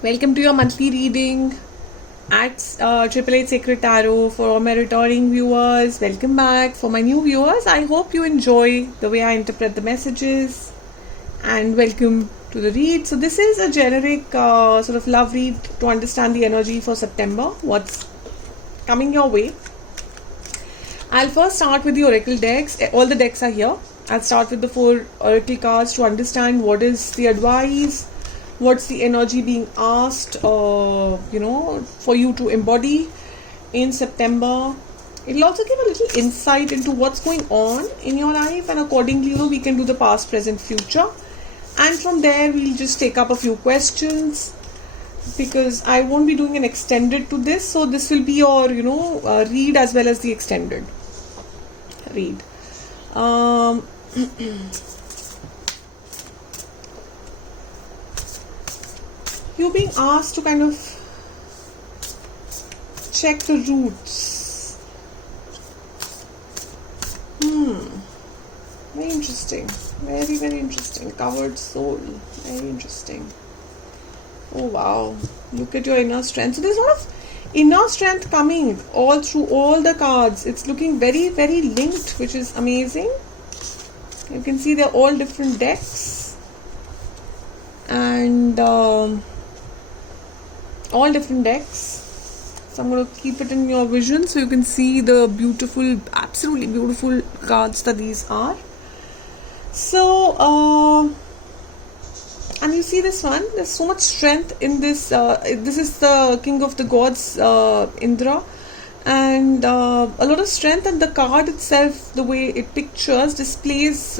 Welcome to your monthly reading at Triple Eight Sacred Tarot. For my returning viewers, welcome back. For my new viewers, I hope you enjoy the way I interpret the messages, and welcome to the read. So this is a generic sort of love read to understand the energy for September, what's coming your way. I'll first start with the oracle decks. All the decks are here. I'll start with the 4 oracle cards to understand what is the advice, what's the energy being asked, for you to embody in September. It'll also give a little insight into what's going on in your life, and accordingly, we can do the past, present, future. And from there, we'll just take up a few questions, because I won't be doing an extended to this. So this will be your, read as well as the extended read. You're being asked to kind of check the roots. Very interesting. Very, very interesting. Covered soul. Very interesting. Oh wow. Look at your inner strength. So there's a lot of inner strength coming all through all the cards. It's looking very, very linked, which is amazing. You can see they're all different decks. And all different decks. So I'm going to keep it in your vision so you can see the beautiful, absolutely beautiful cards that these are. So, and you see this one, there's so much strength in this. This is the King of the Gods, Indra, and a lot of strength, and the card itself, the way it pictures, displays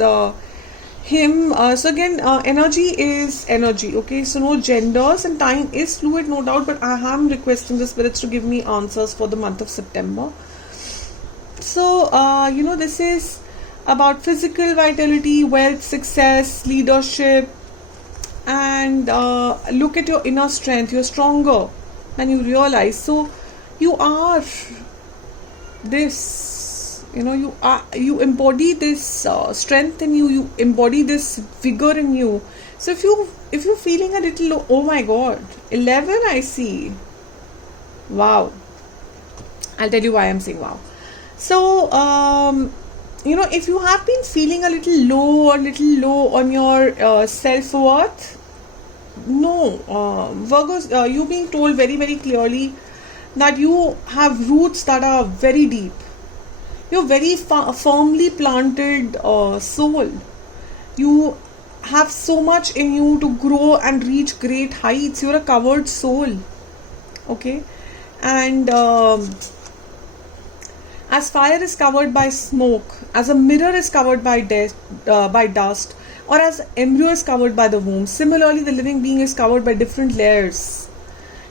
him. So again, energy is energy, okay? So no genders, and time is fluid, no doubt, but I am requesting the spirits to give me answers for the month of September. So, this is about physical vitality, wealth, success, leadership, and look at your inner strength. You're stronger than you realize. So you are this. You embody this strength in you. You embody this vigor in you. So if you're feeling a little low, oh my God, 11 I see. Wow. I'll tell you why I'm saying wow. So if you have been feeling a little low on your self-worth, no, Virgos, you're being told very, very clearly that you have roots that are very deep. You're very firmly planted soul. You have so much in you to grow and reach great heights. You're a covered soul. Okay? And as fire is covered by smoke, as a mirror is covered by dust, or as embryo is covered by the womb, similarly the living being is covered by different layers.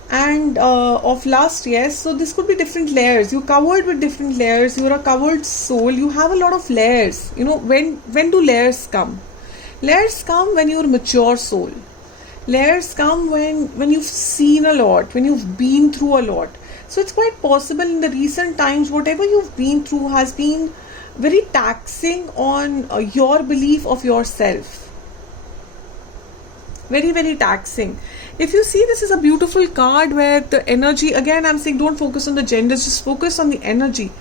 And of lust, yes, so this could be different layers. You're covered with different layers. You're a covered soul. You have a lot of layers. When do layers come? Layers come when you're a mature soul. Layers come when you've seen a lot, when you've been through a lot. So it's quite possible in the recent times, whatever you've been through has been very taxing on your belief of yourself. Very, very taxing. If you see, this is a beautiful card where the energy, again I'm saying don't focus on the genders, just focus on the energy.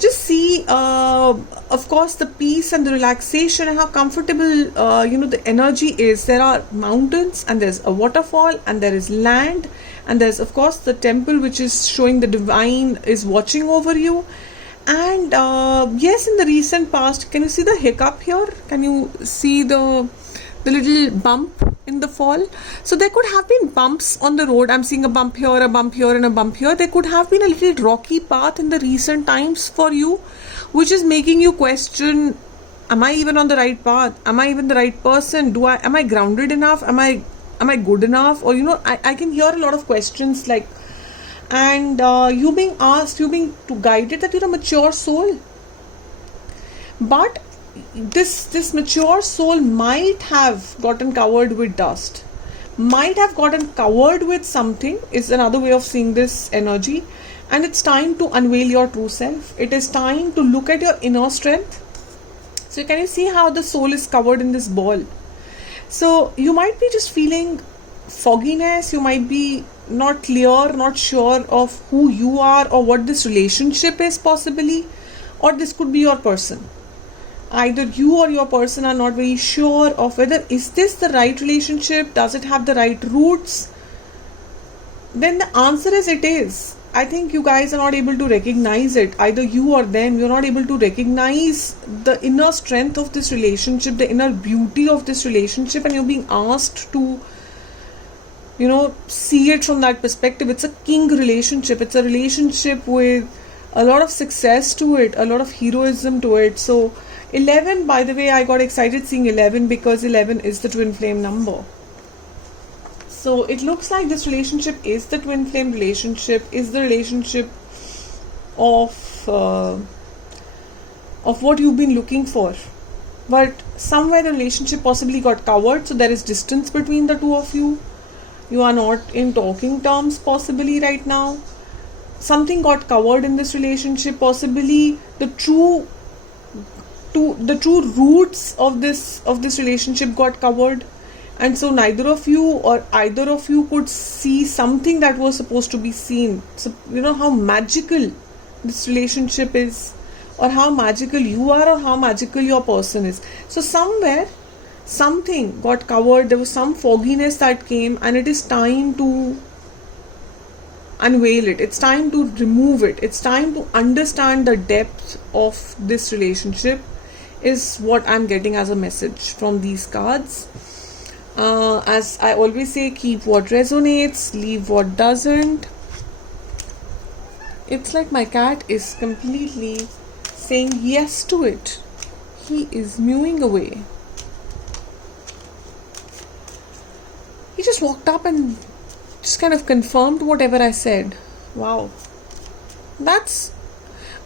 Just see, of course, the peace and the relaxation and how comfortable, the energy is. There are mountains, and there's a waterfall, and there is land, and there's, of course, the temple, which is showing the divine is watching over you. And yes, in the recent past, can you see the hiccup here? Can you see the little bump in the fall? So there could have been bumps on the road. I'm seeing a bump here, a bump here, and a bump here. There could have been a little rocky path in the recent times for you, which is making you question, am I even on the right path? Am I even the right person? Am I grounded enough? Am I good enough? Or I can hear a lot of questions like, and you being asked, you being guided that you're a mature soul. But this mature soul might have gotten covered with dust, might have gotten covered with something, is another way of seeing this energy. And it's time to unveil your true self. It is time to look at your inner strength. So can you see how the soul is covered in this ball? So you might be just feeling fogginess. You might be not clear, not sure of who you are or what this relationship is, possibly, or this could be your person. Either you or your person are not very sure of whether is this the right relationship, does it have the right roots. Then the answer is it is. I think you guys are not able to recognize it, either you or them. You're not able to recognize the inner strength of this relationship, the inner beauty of this relationship, and you're being asked to, see it from that perspective. It's a king relationship. It's a relationship with a lot of success to it, a lot of heroism to it. So 11, by the way, I got excited seeing 11 because 11 is the twin flame number. So it looks like this relationship is the twin flame relationship, is the relationship of what you've been looking for. But somewhere the relationship possibly got covered, so there is distance between the two of you. You are not in talking terms possibly right now. Something got covered in this relationship, possibly the true roots of this relationship got covered, and so neither of you or either of you could see something that was supposed to be seen. So how magical this relationship is, or how magical you are, or how magical your person is. So somewhere something got covered, there was some fogginess that came, and it is time to unveil it. It's time to remove it. It's time to understand the depth of this relationship, is what I'm getting as a message from these cards. As I always say, keep what resonates, leave what doesn't. It's like my cat is completely saying yes to it. He is mewing away. He just walked up and just kind of confirmed whatever I said. Wow. That's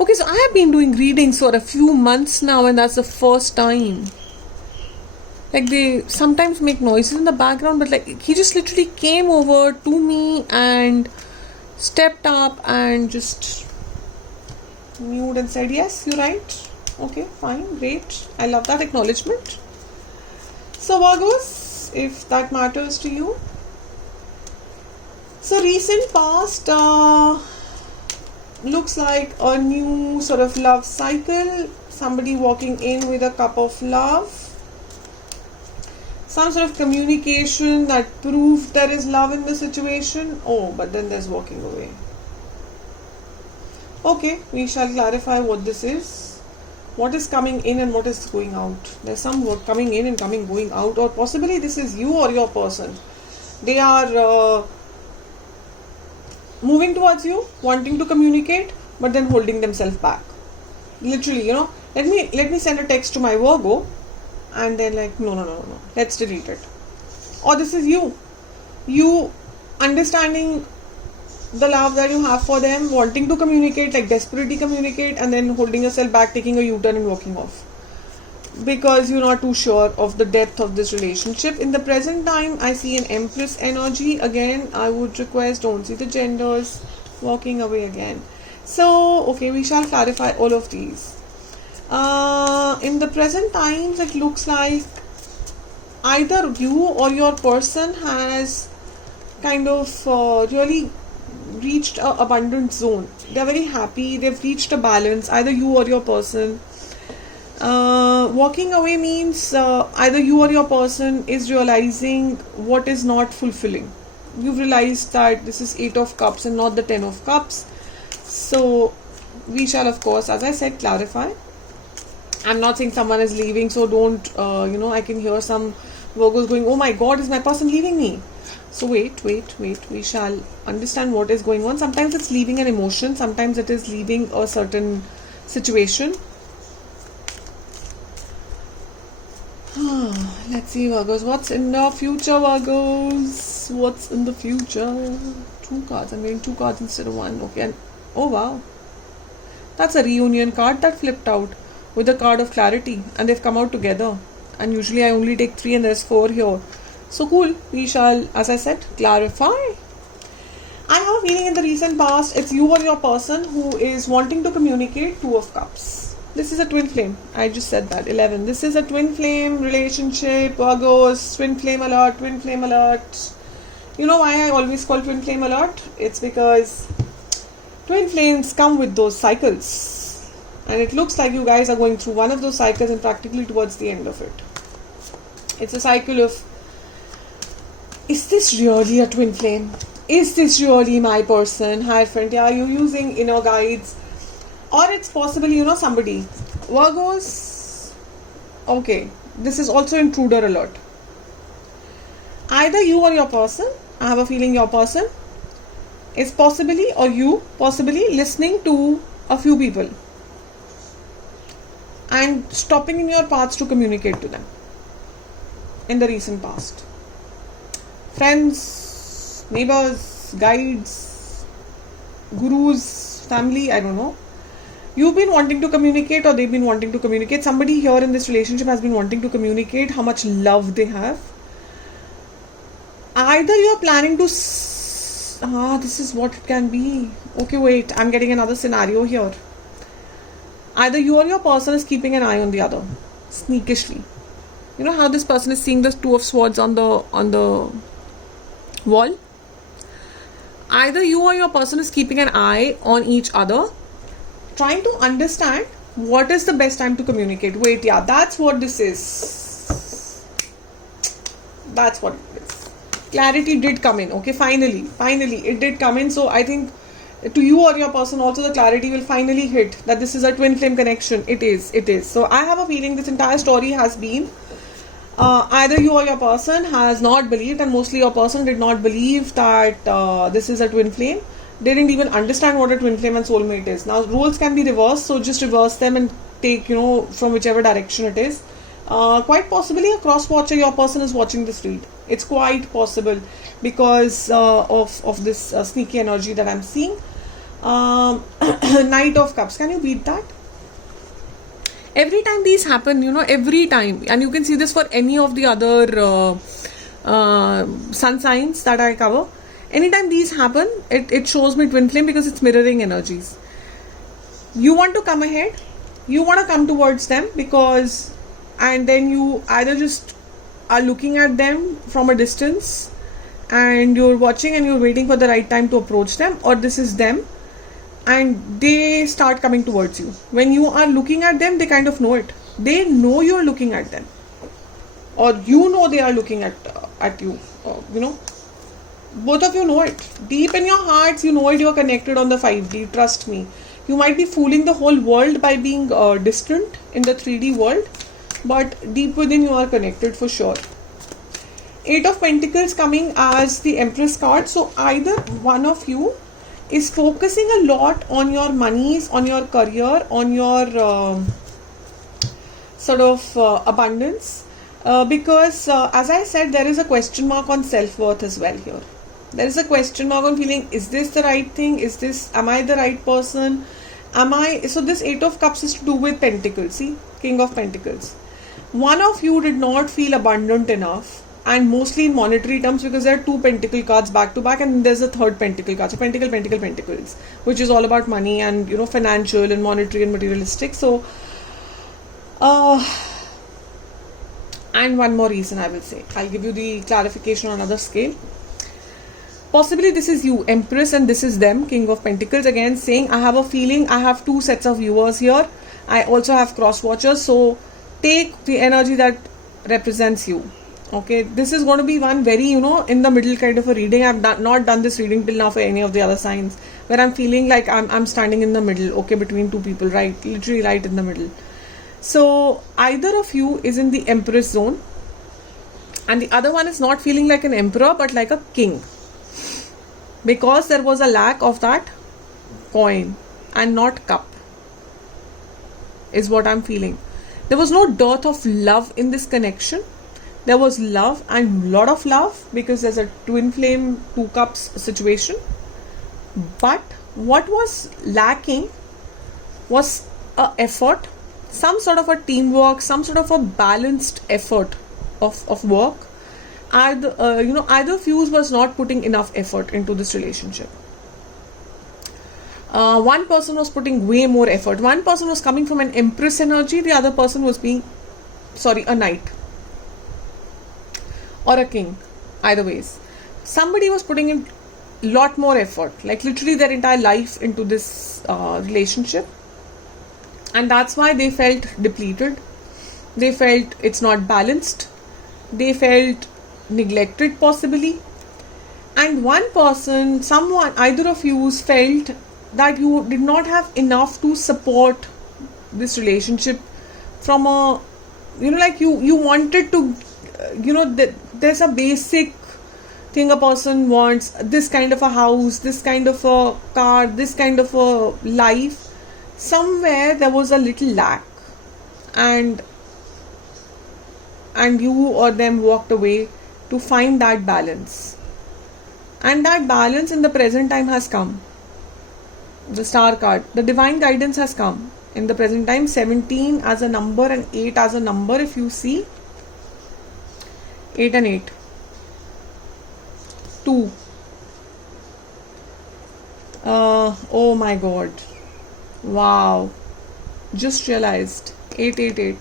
okay. So I have been doing readings for a few months now, and that's the first time. Like, they sometimes make noises in the background, but like he just literally came over to me and stepped up and just mewed and said, yes, you're right. Okay, fine, great. I love that acknowledgement. So Virgos, if that matters to you. So recent past looks like a new sort of love cycle. Somebody walking in with a cup of love. Some sort of communication that proved there is love in the situation. Oh, but then there's walking away. Okay, we shall clarify what this is. What is coming in and what is going out. There's some work coming in and going out, or possibly this is you or your person. They are moving towards you, wanting to communicate, but then holding themselves back. Literally, let me send a text to my Virgo, and then like, no, let's delete it. Or this is you understanding the love that you have for them, wanting to communicate, like desperately communicate, and then holding yourself back, taking a U-turn and walking off, because you're not too sure of the depth of this relationship. In the present time, I see an Empress energy. Again, I would request, don't see the genders. Walking away again. So okay, we shall clarify all of these. In the present times, it looks like either you or your person has kind of really reached an abundant zone. They're very happy. They've reached a balance. Either you or your person. Walking away means either you or your person is realizing what is not fulfilling. You've realized that this is 8 of Cups and not the 10 of Cups. So we shall, of course, as I said, clarify. I'm not saying someone is leaving, so don't, I can hear some Virgos going, oh my God, is my person leaving me? So wait. We shall understand what is going on. Sometimes it's leaving an emotion. Sometimes it is leaving a certain situation. Let's see, Virgos. What's in the future, Virgos? What's in the future? 2 cards. I'm getting 2 cards instead of 1. Okay. And, oh, wow. That's a reunion card that flipped out with a card of clarity. And they've come out together. And usually I only take 3 and there's 4 here. So cool. We shall, as I said, clarify. I have a feeling in the recent past, it's you or your person who is wanting to communicate. 2 of Cups. This is a twin flame. I just said that. 11. This is a twin flame relationship. Virgos. Twin flame alert. Twin flame alert. You know why I always call twin flame a lot? It's because twin flames come with those cycles, and it looks like you guys are going through one of those cycles and practically towards the end of it. It's a cycle of, is this really a twin flame? Is this really my person? Hi friend, are you using inner guides? Or it's possibly, somebody. Virgos, okay, this is also intruder alert. Either you or your person, I have a feeling your person, is possibly, or you possibly listening to a few people and stopping in your paths to communicate to them in the recent past. Friends, neighbors, guides, gurus, family, I don't know. You've been wanting to communicate, or they've been wanting to communicate. Somebody here in this relationship has been wanting to communicate how much love they have. Either you're planning to this is what it can be. Okay, wait, I'm getting another scenario here. Either you or your person is keeping an eye on the other, sneakishly. You know how this person is seeing the Two of Swords on the wall? Either you or your person is keeping an eye on each other, trying to understand what is the best time to communicate. Wait, yeah, that's what this is. That's what it is. Clarity did come in. Okay, finally it did come in. So I think to you or your person also the clarity will finally hit that this is a twin flame connection. It is. So I have a feeling this entire story has been either you or your person has not believed, and mostly your person did not believe that this is a twin flame. They didn't even understand what a twin flame and soulmate is. Now roles can be reversed, so just reverse them and take from whichever direction it is. Quite possibly a cross watcher, your person is watching this read. It's quite possible because of this sneaky energy that I'm seeing. Knight of Cups, can you beat that? Every time these happen, every time, and you can see this for any of the other sun signs that I cover. Anytime these happen, it shows me twin flame because it's mirroring energies. You want to come ahead, you want to come towards them and then you either just are looking at them from a distance and you're watching and you're waiting for the right time to approach them, or this is them and they start coming towards you. When you are looking at them, they kind of know it. They know you're looking at them, or they are looking at you. Both of you know it. Deep in your hearts, you know it. You're connected on the 5D. Trust me. You might be fooling the whole world by being distant in the 3D world, but deep within you are connected for sure. 8 of Pentacles coming as the Empress card. So either one of you is focusing a lot on your monies, on your career, on your abundance, because as I said, there is a question mark on self-worth as well here. There is a question mark on feeling, is this the right thing? Am I the right person? So this 8 of Cups is to do with Pentacles. See, King of Pentacles. One of you did not feel abundant enough, and mostly in monetary terms, because there are 2 Pentacle cards back to back and there's a 3rd Pentacle card. So Pentacles, which is all about money and financial and monetary and materialistic. So and one more reason I will say. I'll give you the clarification on another scale. Possibly this is you, Empress, and this is them, King of Pentacles. Again saying, I have a feeling I have 2 sets of viewers here. I also have cross watchers. So take the energy that represents you. Okay, this is going to be one very, in the middle kind of a reading. I've not done this reading till now for any of the other signs, where I'm feeling like I'm standing in the middle, okay, between 2 people, right? Literally right in the middle. So either of you is in the Empress zone, and the other one is not feeling like an emperor but like a king, because there was a lack of that coin and not cup, is what I'm feeling. There was no dearth of love in this connection. There was love and lot of love, because there's a twin flame 2 cups situation. But what was lacking was a effort, some sort of a teamwork, some sort of a balanced effort of work. Either fuse was not putting enough effort into this relationship. One person was putting way more effort. One person was coming from an Empress energy. The other person was being, a knight or a king, either ways. somebody was putting in lot more effort, like literally their entire life into this relationship, and that's why they felt depleted. They felt it's not balanced. They felt neglected possibly. And one person, someone, either of you felt that you did not have enough to support this relationship from a, like you wanted to, there's a basic thing a person wants, this kind of a house, this kind of a car, this kind of a life. Somewhere there was a little lack, and you or them walked away to find that balance. And that balance in the present time has come. The star card, the divine guidance has come in the present time. 17 as a number and 8 as a number. If you see 8 and 8, 2. Oh my god, wow, just realized 888,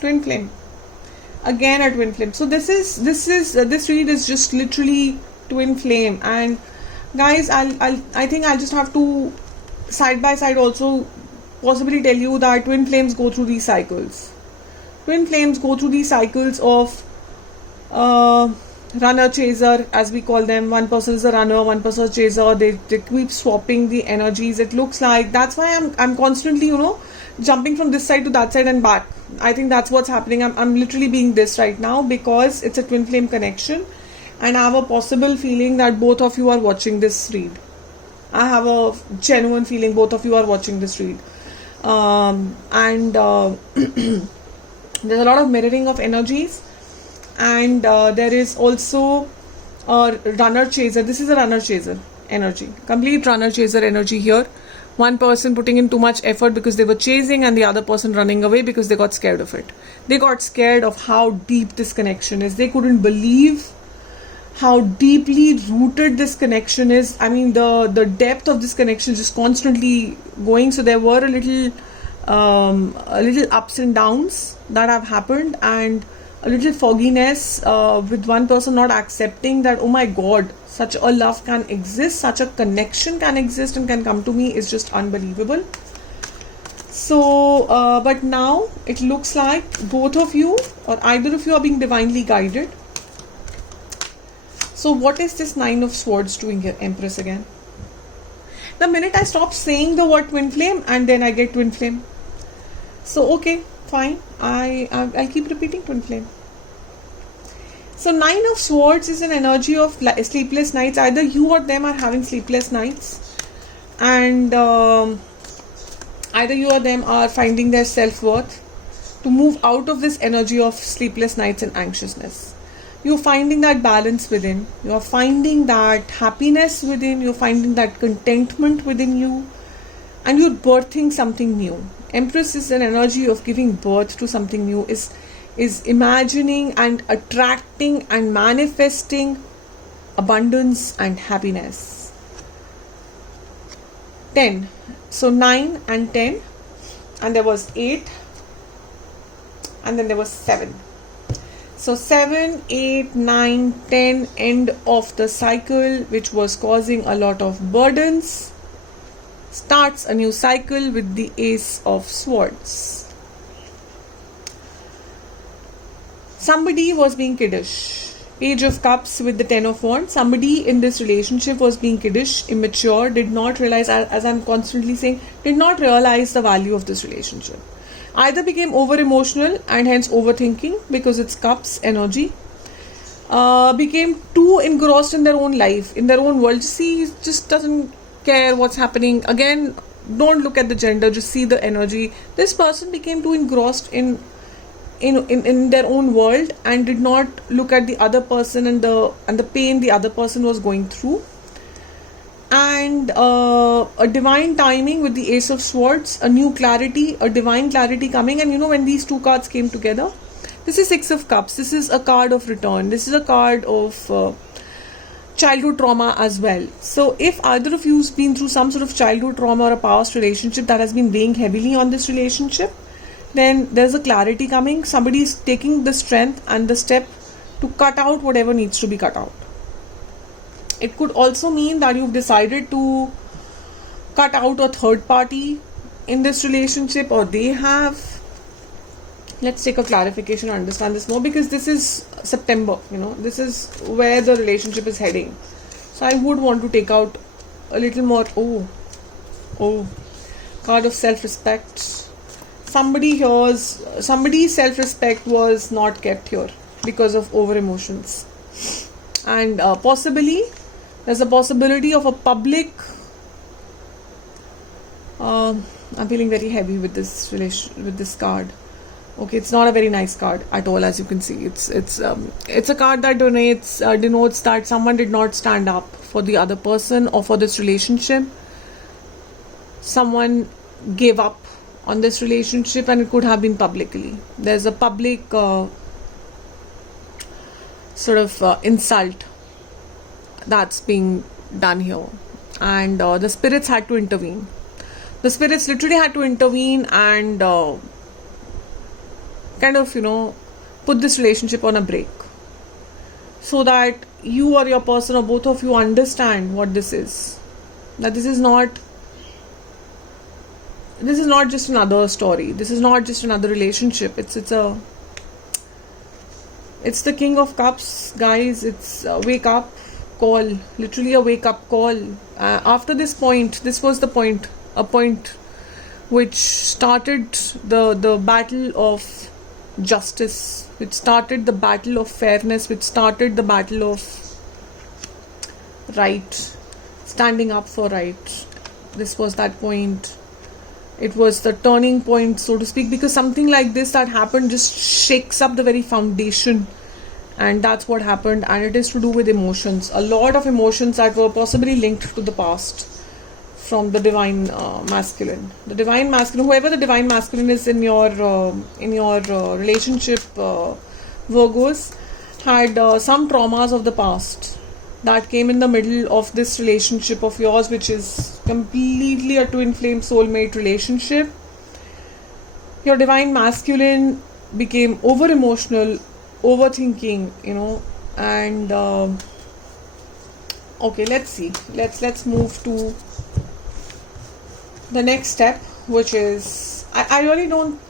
twin flame, again a twin flame. So this read is just literally twin flame. And guys, I think I'll just have to side by side also possibly tell you that twin flames go through these cycles. Twin flames go through these cycles of runner chaser, as we call them. One person is a runner, one person is a chaser. They keep swapping the energies. It looks like that's why I'm constantly jumping from this side to that side and back. I think that's what's happening. I'm literally being this right now because it's a twin flame connection, and I have a possible feeling that both of you are watching this read. I have a genuine feeling both of you are watching this read. There's a lot of mirroring of energies, and there is also a runner chaser. This is a runner chaser energy, complete runner chaser energy here. One person putting in too much effort because they were chasing, and the other person running away because they got scared of it. They got scared of how deep this connection is. They couldn't believe how deeply rooted this connection is. I mean, the depth of this connection is just constantly going. So there were a little ups and downs that have happened, and a little fogginess with one person not accepting that, oh my god, such a love can exist, such a connection can exist and can come to me, is just unbelievable. So but now it looks like both of you or either of you are being divinely guided. So what is this Nine of Swords doing here, Empress again? The minute I stop saying the word twin flame and then I get twin flame. So okay, fine, I'll keep repeating twin flame. So Nine of Swords is an energy of sleepless nights. Either you or them are having sleepless nights, and either you or them are finding their self-worth to move out of this energy of sleepless nights and anxiousness. You're finding that balance within. You're finding that happiness within. You're finding that contentment within you. And you're birthing something new. Empress is an energy of giving birth to something new. Is imagining and attracting and manifesting abundance and happiness. 10. So 9 and 10. And there was 8. And then there was 7. So 7, 8, 9, 10, end of the cycle which was causing a lot of burdens, starts a new cycle with the Ace of Swords. Somebody was being kiddish. Page of Cups with the Ten of Wands. Somebody in this relationship was being kiddish, immature, did not realize, as I'm constantly saying, did not realize the value of this relationship. Either became over emotional and hence overthinking because it's cups energy, became too engrossed in their own life, in their own world. See, just doesn't care what's happening. Again, don't look at the gender, just see the energy. This person became too engrossed in their own world and did not look at the other person and the pain the other person was going through. And a divine timing with the Ace of Swords, a new clarity, a divine clarity coming. And when these two cards came together, this is Six of Cups. This is a card of return. This is a card of childhood trauma as well. So if either of you has been through some sort of childhood trauma or a past relationship that has been weighing heavily on this relationship, then there's a clarity coming. Somebody is taking the strength and the step to cut out whatever needs to be cut out. It could also mean that you've decided to cut out a third party in this relationship, or they have. Let's take a clarification to understand this more, because this is September, this is where the relationship is heading. So I would want to take out a little more. Oh, card of self-respect. Somebody's self-respect was not kept here because of over emotions, and possibly there's a possibility of a public. I'm feeling very heavy with this card. Okay, it's not a very nice card at all, as you can see. It's a card that denotes that someone did not stand up for the other person or for this relationship. Someone gave up on this relationship, and it could have been publicly. There's a public insult that's being done here, and the spirits had to intervene. The spirits literally had to intervene and put this relationship on a break, so that you or your person or both of you understand what this is. That this is not just another story. This is not just another relationship. It's the King of Cups, guys. It's a wake up call, literally a wake up call. After this point, this was the point, a point which started the battle of justice, which started the battle of fairness, which started the battle of right, standing up for right. This was that point. It was the turning point, so to speak, because something like this that happened just shakes up the very foundation, and that's what happened. And it is to do with emotions, a lot of emotions that were possibly linked to the past from the divine masculine. The divine masculine, whoever the divine masculine is in your relationship, Virgos, had some traumas of the past that came in the middle of this relationship of yours, which is completely a twin flame soulmate relationship. Your divine masculine became over emotional, overthinking, and okay, let's see. Let's move to the next step, which is I really don't.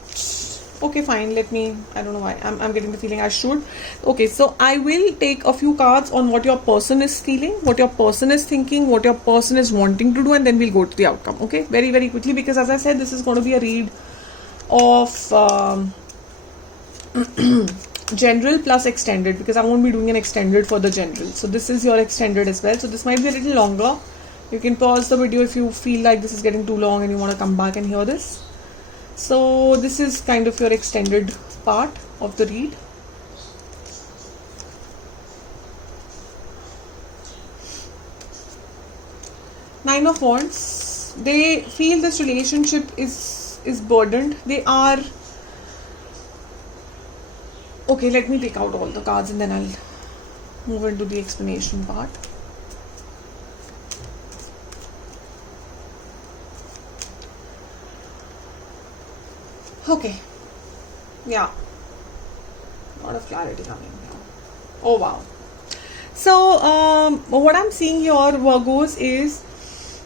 Okay, fine. I don't know why. I'm getting the feeling I should. Okay, so I will take a few cards on what your person is feeling, what your person is thinking, what your person is wanting to do, and then we'll go to the outcome. Okay, very, very quickly, because as I said, this is going to be a read of general plus extended, because I won't be doing an extended for the general. So this is your extended as well. So this might be a little longer. You can pause the video if you feel like this is getting too long and you want to come back and hear this. So this is kind of your extended part of the read. Nine of Wands. They feel this relationship is burdened. They are... Okay, let me take out all the cards and then I'll move into the explanation part. Okay, yeah, a lot of clarity coming here. Oh wow. So what I'm seeing here, Virgos, is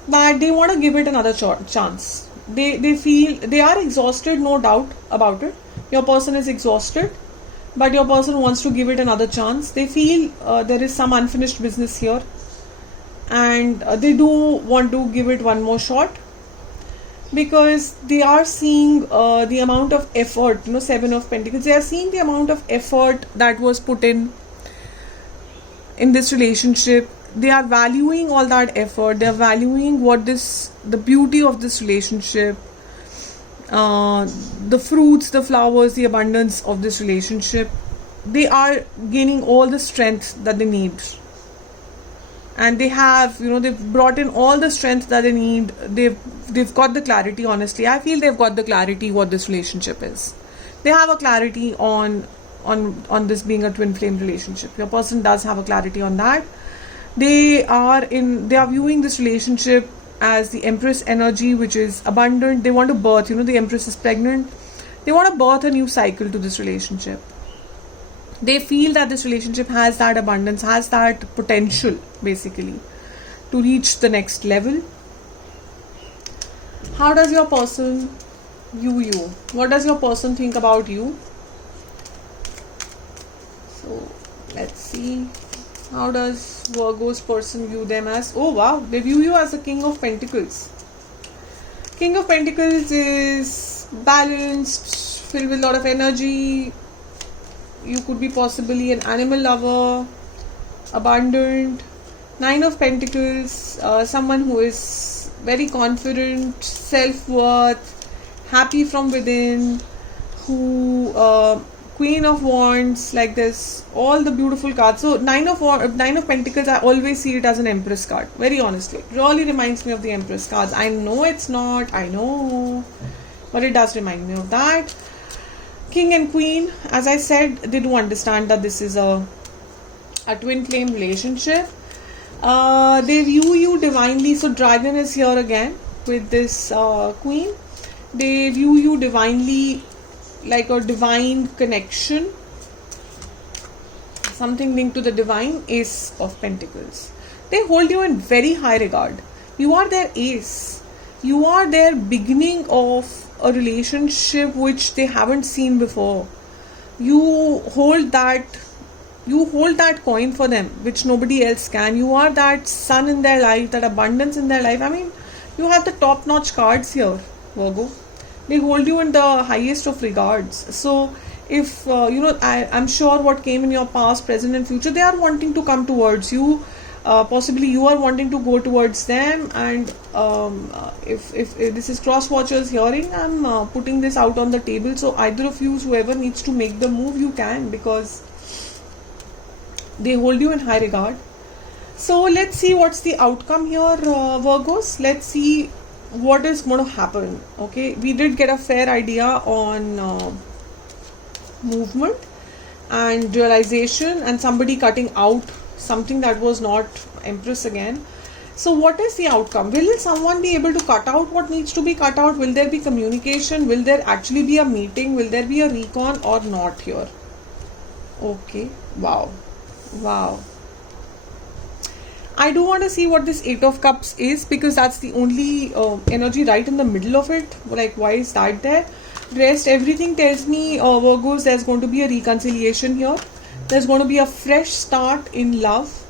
that they want to give it another chance. They feel they are exhausted, no doubt about it. Your person is exhausted, but your person wants to give it another chance. They feel there is some unfinished business here, and they do want to give it one more shot, because they are seeing the amount of effort, Seven of Pentacles. They are seeing the amount of effort that was put in this relationship. They are valuing all that effort. They are valuing the beauty of this relationship, the fruits, the flowers, the abundance of this relationship. They are gaining all the strength that they need. And they have, they've brought in all the strength that they need. They've got the clarity, honestly. I feel they've got the clarity what this relationship is. They have a clarity on this being a twin flame relationship. Your person does have a clarity on that. They are viewing this relationship as the Empress energy, which is abundant. They want to birth, the Empress is pregnant. They want to birth a new cycle to this relationship. They feel that this relationship has that abundance, has that potential basically to reach the next level. How does your person view you? What does your person think about you? So let's see. How does Virgo's person view them as? Oh wow, they view you as the King of Pentacles. King of Pentacles is balanced, filled with a lot of energy. You could be possibly an animal lover, abundant. Nine of Pentacles, someone who is very confident, self-worth, happy from within, who Queen of Wands, like this, all the beautiful cards. So Nine of Pentacles, I always see it as an Empress card. Very honestly, it really reminds me of the Empress cards. I know it's not, I know, but it does remind me of that. King and Queen, as I said, they do understand that this is a twin flame relationship. They view you divinely. So Dragon is here again with this Queen. They view you divinely, like a divine connection, something linked to the divine. Ace of Pentacles. They hold you in very high regard. You are their ace. You are their beginning of a relationship which they haven't seen before. You hold that coin for them, which nobody else can. You are that sun in their life, that abundance in their life. I mean, you have the top-notch cards here, Virgo. They hold you in the highest of regards. So if I'm sure what came in your past, present and future, they are wanting to come towards you. Possibly you are wanting to go towards them. And if this is cross watchers hearing, I'm putting this out on the table. So either of you, whoever needs to make the move, you can, because they hold you in high regard. So let's see what's the outcome here, Virgos. Let's see what is going to happen. Okay, we did get a fair idea on movement and realization, and somebody cutting out something that was not Empress again. So what is the outcome? Will someone be able to cut out what needs to be cut out? Will there be communication? Will there actually be a meeting? Will there be a recon or not here? Okay, wow. I do want to see what this Eight of Cups is, because that's the only energy right in the middle of it. Like, why is that there? Rest, everything tells me, Virgos, there's going to be a reconciliation here. There's going to be a fresh start in love.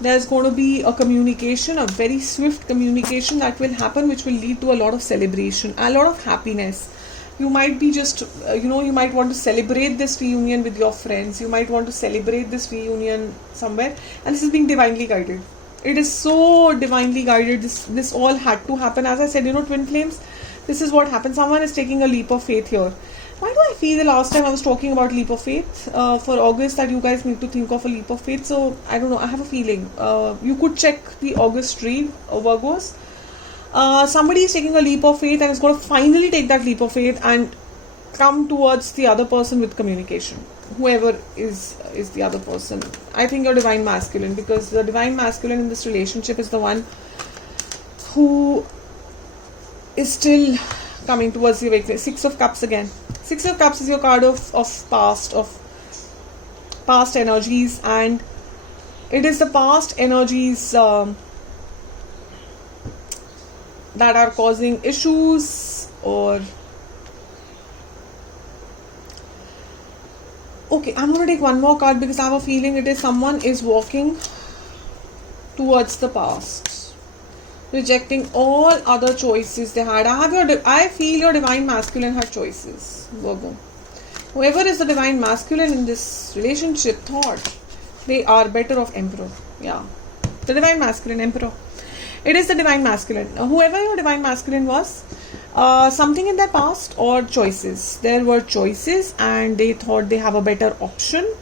There's going to be a communication, a very swift communication that will happen, which will lead to a lot of celebration, a lot of happiness. You might be just, you might want to celebrate this reunion with your friends. You might want to celebrate this reunion somewhere. And this is being divinely guided. It is so divinely guided. This all had to happen. As I said, twin flames, this is what happens. Someone is taking a leap of faith here. Why do I feel the last time I was talking about leap of faith for August that you guys need to think of a leap of faith? So, I don't know. I have a feeling. You could check the August read, Virgos. Somebody is taking a leap of faith and is going to finally take that leap of faith and come towards the other person with communication. Whoever is the other person. I think you're divine masculine, because the divine masculine in this relationship is the one who is still coming towards the awakening. Six of Cups again. Six of Cups is your card of past energies, and it is the past energies that are causing issues. Or okay, I'm going to take one more card, because I have a feeling it is someone is walking towards the past, rejecting all other choices they had. I feel your divine masculine had choices, Virgo. Whoever is the divine masculine in this relationship thought they are better off Emperor. Yeah, the divine masculine, Emperor. It is the divine masculine. Whoever your divine masculine was, something in their past or choices. There were choices and they thought they have a better option.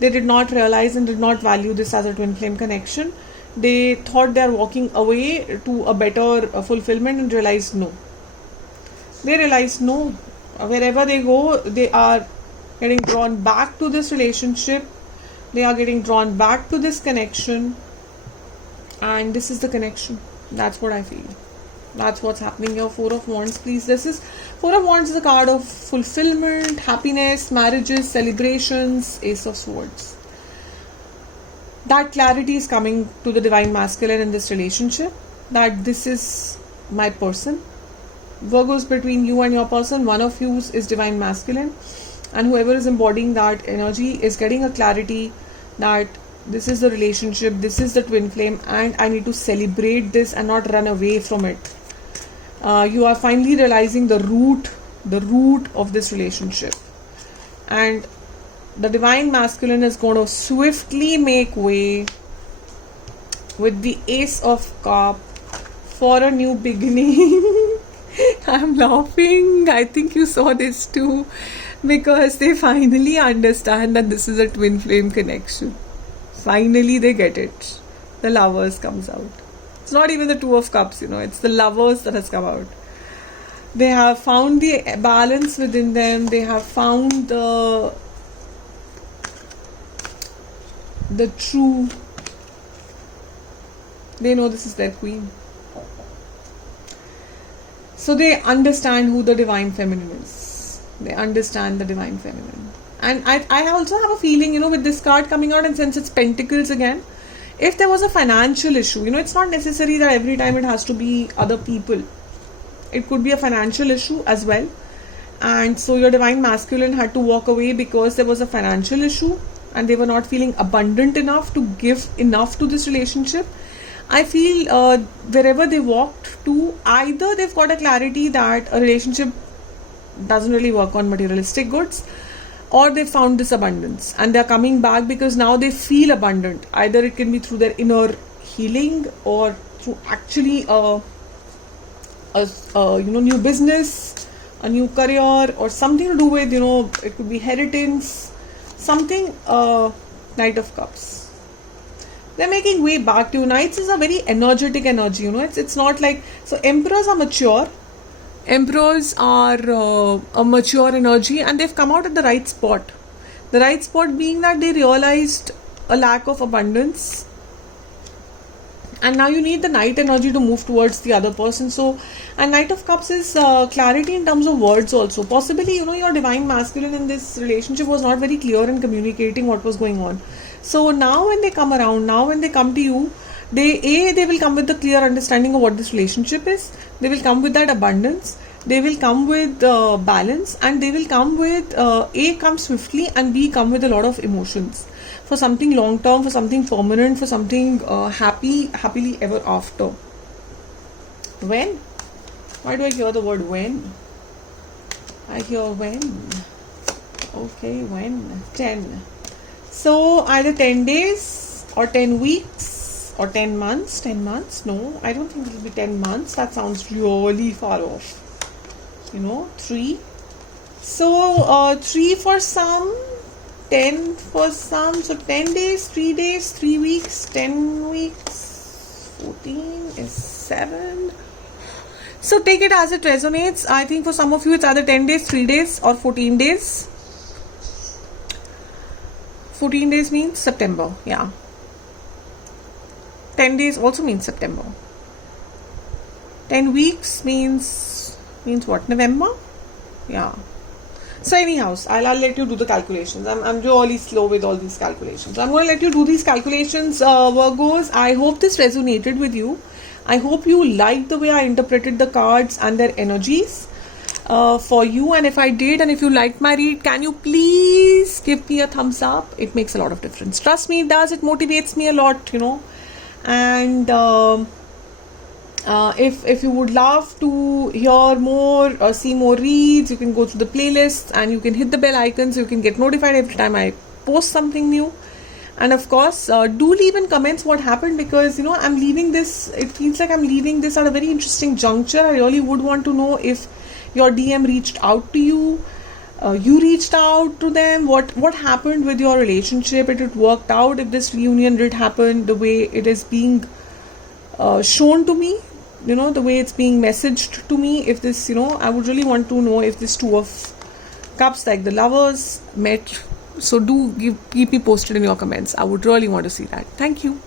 They did not realize and did not value this as a twin flame connection. They thought they are walking away to a better fulfillment and realized no. They realized no. Wherever they go, they are getting drawn back to this relationship. They are getting drawn back to this connection. And this is the connection. That's what I feel. That's what's happening here. Four of Wands, please. Four of Wands is a card of fulfillment, happiness, marriages, celebrations, Ace of Swords. That clarity is coming to the Divine Masculine in this relationship, that this is my person. Virgos, between you and your person, one of you is Divine Masculine, and whoever is embodying that energy is getting a clarity that this is the relationship, this is the twin flame, and I need to celebrate this and not run away from it. You are finally realizing the root of this relationship, and the Divine Masculine is going to swiftly make way with the Ace of Cups for a new beginning. I'm laughing. I think you saw this too, because they finally understand that this is a twin flame connection. Finally they get it. The Lovers comes out. It's not even the Two of Cups, it's the Lovers that has come out. They have found the balance within them. They have found the true. They know this is their queen. So they understand who the Divine Feminine is. They understand the Divine Feminine. And I also have a feeling, with this card coming out, and since it's Pentacles again, if there was a financial issue, it's not necessary that every time it has to be other people. It could be a financial issue as well. And so your Divine Masculine had to walk away because there was a financial issue and they were not feeling abundant enough to give enough to this relationship. I feel wherever they walked to, either they've got a clarity that a relationship doesn't really work on materialistic goods, or they found this abundance and they're coming back because now they feel abundant. Either it can be through their inner healing or through actually a new business, a new career, or something to do with, it could be inheritance, something. Knight of Cups. They're making way back to you. Knights is a very energetic energy, it's not like, so Emperors are mature. Emperors are a mature energy, and they've come out at the right spot. The right spot being that they realized a lack of abundance, and now you need the Knight energy to move towards the other person. So, and Knight of Cups is clarity in terms of words also. Possibly, your Divine Masculine in this relationship was not very clear in communicating what was going on. So now when they come around, now when they come to you, they will come with the clear understanding of what this relationship is. They will come with that abundance. They will come with balance, and they will come with A, come swiftly, and B, come with a lot of emotions for something long term, for something permanent, for something happily ever after. When? Why do I hear the word when? I hear when. Okay, when? 10. So either 10 days or 10 weeks or 10 months. 10 months? No, I don't think it will be 10 months. That sounds really far off. 3. So 3 for some, 10 for some. So 10 days, 3 days, 3 weeks, 10 weeks, 14 is 7. So take it as it resonates. I think for some of you it's either 10 days, 3 days, or 14 days. 14 days means September, yeah. 10 days also means September. 10 weeks means what? November? Yeah. So anyhow, I'll let you do the calculations. I'm really slow with all these calculations. I'm going to let you do these calculations, Virgos. I hope this resonated with you. I hope you liked the way I interpreted the cards and their energies for you. And if I did, and if you liked my read, can you please give me a thumbs up? It makes a lot of difference. Trust me, it does. It motivates me a lot, And if you would love to hear more or see more reads, you can go to the playlist and you can hit the bell icon so you can get notified every time I post something new. And of course, do leave in comments what happened, because I'm leaving this, it feels like I'm leaving this at a very interesting juncture. I really would want to know if your DM reached out to you, you reached out to them, what happened with your relationship, if it worked out, if this reunion did happen the way it is being shown to me, the way it's being messaged to me. If this, I would really want to know if this Two of Cups, like the Lovers, met. So do keep me posted in your comments. I would really want to see that. Thank you.